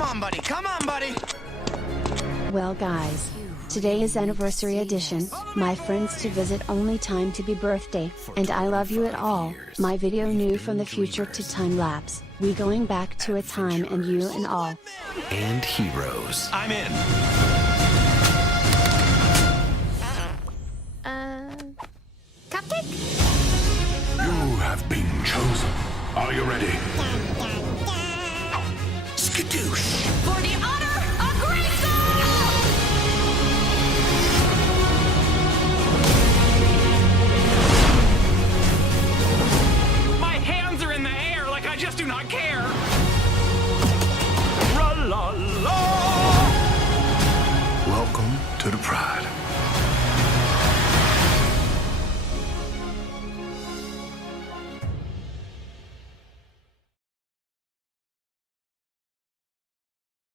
Come on, buddy. Come on, buddy. Well guys, today is anniversary edition, my friends to visit only time to be birthday, and I love you at all, my video new from the future to time lapse, we going back to a time and you and all. And heroes. I'm in. Cupcake? You have been chosen. Are you ready? Skadoosh! For the honor of Grayskull! My hands are in the air like I just do not care. Ra-la-la. Welcome to the Pride.